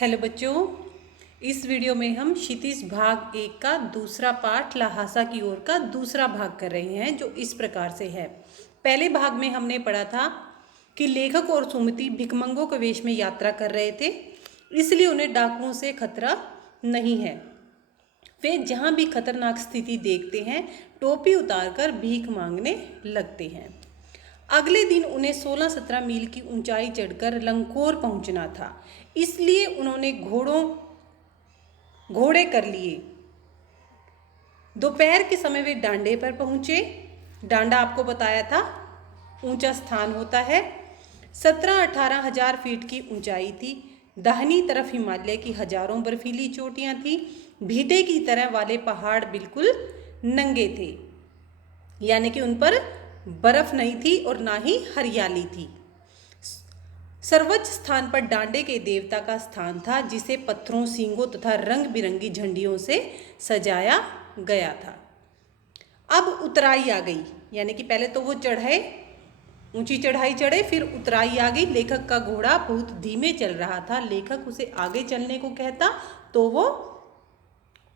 Hello बच्चों, इस video में हम क्षितिज भाग 1 का दूसरा पाठ ल्हासा की ओर का दूसरा भाग कर रहे हैं, जो इस प्रकार से है। पहले भाग में हमने पढ़ा था कि लेखक और सुमति भिखमंगों के वेश में यात्रा कर रहे थे, इसलिए उन्हें डाकुओं से खतरा नहीं है। वे जहाँ भी खतरनाक स्थिति देखते हैं, टोपी उतारकर भीख मांगने लगते हैं। अगले दिन उन्हें 16-17 मील की ऊंचाई चढ़कर लंकोर पहुंचना था, इसलिए उन्होंने घोड़े कर लिए। दोपहर के समय वे डांडे पर पहुंचे। डांडा आपको बताया था ऊंचा स्थान होता है। 17-18 हजार फीट की ऊंचाई थी। दाहिनी तरफ हिमालय की हजारों बर्फीली चोटियां थी। भीटे की तरह वाले पहाड़ बिल्कुल नंगे थे, यानी कि उन पर बर्फ नहीं थी और ना ही हरियाली थी। सर्वोच्च स्थान पर डांडे के देवता का स्थान था, जिसे पत्थरों, सींगों तथा रंग बिरंगी झंडियों से सजाया गया था। अब उतराई आ गई, यानी कि पहले तो वो चढ़े, ऊंची चढ़ाई चढ़े, फिर उतराई आ गई। लेखक का घोड़ा बहुत धीमे चल रहा था। लेखक उसे आगे चलने को कहता तो वो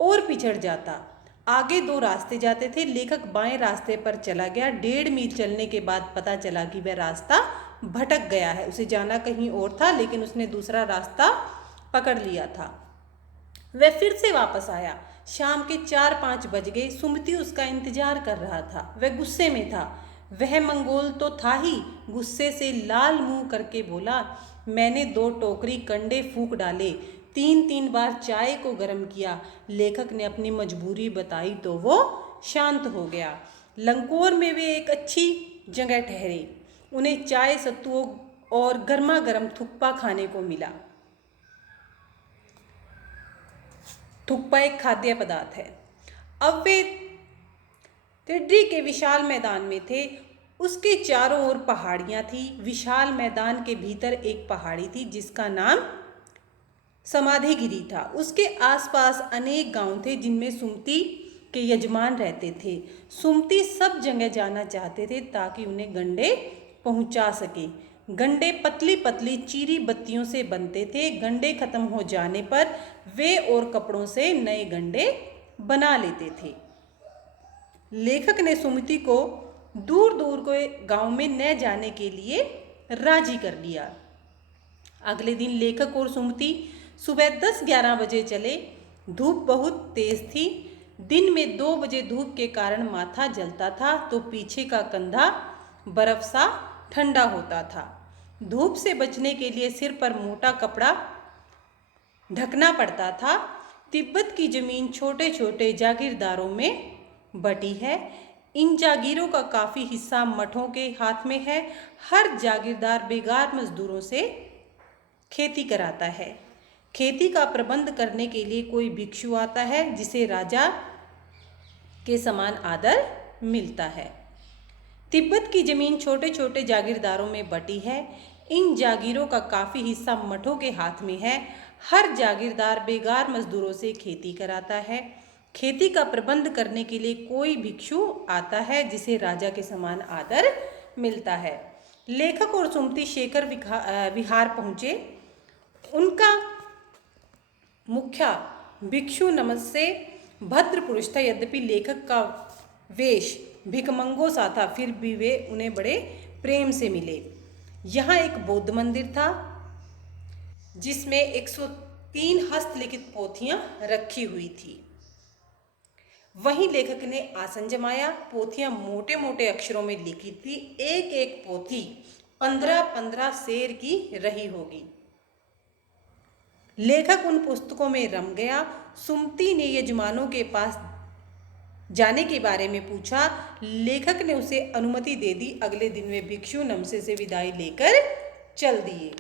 और पिछड़ जाता। आगे 2 रास्ते जाते थे। लेखक बाएं रास्ते पर चला गया। 1.5 मील चलने के बाद पता चला कि वह रास्ता भटक गया है। उसे जाना कहीं और था, लेकिन उसने दूसरा रास्ता पकड़ लिया था। वह फिर से वापस आया। शाम के 4-5 बज गए। सुमति उसका इंतजार कर रहा था। वह गुस्से में था। वह मंगोल तो था ही। गुस्से से लाल मुंह करके बोला, मैंने 2 टोकरी कंडे फूंक डाले, 3-3 बार चाय को गर्म किया। लेखक ने अपनी मजबूरी बताई तो वो शांत हो गया। लंकोर में वे एक अच्छी जगह ठहरे। उन्हें चाय, सत्तू और गर्मा गर्म थुक्पा खाने को मिला। थुक्पा एक खाद्य पदार्थ है। अब वे तिड्री के विशाल मैदान में थे। उसके चारों ओर पहाड़ियां थी। विशाल मैदान के भीतर एक पहाड़ी थी जिसका नाम समाधिगिरी था। उसके आसपास अनेक गांव थे जिनमें सुमति के यजमान रहते थे। सुमति सब जगह जाना चाहते थे ताकि उन्हें गंडे पहुंचा सके। गंडे पतली पतली चीरी बत्तियों से बनते थे। गंडे खत्म हो जाने पर वे और कपड़ों से नए गंडे बना लेते थे। लेखक ने सुमति को दूर दूर के गांव में न जाने के लिए राजी कर लिया। अगले दिन लेखक और सुमति सुबह 10-11 बजे चले। धूप बहुत तेज थी। दिन में 2 बजे धूप के कारण माथा जलता था तो पीछे का कंधा बर्फ सा ठंडा होता था। धूप से बचने के लिए सिर पर मोटा कपड़ा ढकना पड़ता था। तिब्बत की जमीन छोटे छोटे जागीरदारों में बटी है। इन जागीरों का काफ़ी हिस्सा मठों के हाथ में है। हर जागीरदार बेगार मजदूरों से खेती कराता है। खेती का प्रबंध करने के लिए कोई भिक्षु आता है जिसे राजा के समान आदर मिलता है। तिब्बत की जमीन छोटे छोटे जागीरदारों में बटी है। इन जागीरों का काफ़ी हिस्सा मठों के हाथ में है। हर जागीरदार बेगार मजदूरों से खेती कराता है। खेती का प्रबंध करने के लिए कोई भिक्षु आता है जिसे राजा के समान आदर मिलता है। लेखक और सुमति शेखर विहार पहुँचे। उनका मुखिया भिक्षु नमस्ते भद्र पुरुष था। यद्यपि लेखक का वेश भिखमंगों सा था, फिर भी वे उन्हें बड़े प्रेम से मिले। यहाँ एक बौद्ध मंदिर था जिसमें 103 हस्तलिखित पोथियाँ रखी हुई थी। वहीं लेखक ने आसन जमाया। पोथियाँ मोटे मोटे अक्षरों में लिखी थी। एक एक पोथी 15-15 शेर की रही होगी। लेखक उन पुस्तकों में रम गया। सुमति ने यजमानों के पास जाने के बारे में पूछा। लेखक ने उसे अनुमति दे दी। अगले दिन वे भिक्षु नमसे से विदाई लेकर चल दिए।